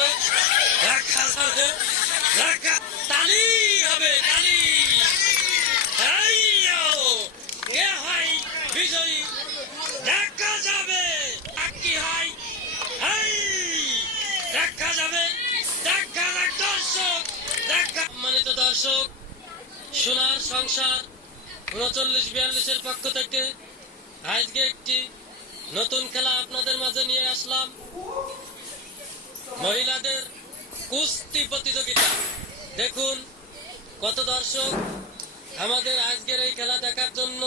যাবে, রাখা যাবে, রাখা তালি হবে, তালি। কে হয় বিজয়ী দেখা যাবে, কি হয় দেখা যাবে, দেখা যাক দর্শক, দেখা। সম্মানিত দর্শক, সোনার সংসার 39-42-এর পক্ষ থেকে আজকে একটি নতুন খেলা আপনাদের মাঝে নিয়ে আসলাম। মহিলাদের কুস্তি প্রতিযোগিতা। দেখুন কত দর্শক আমাদের আজকের এই খেলা দেখার জন্য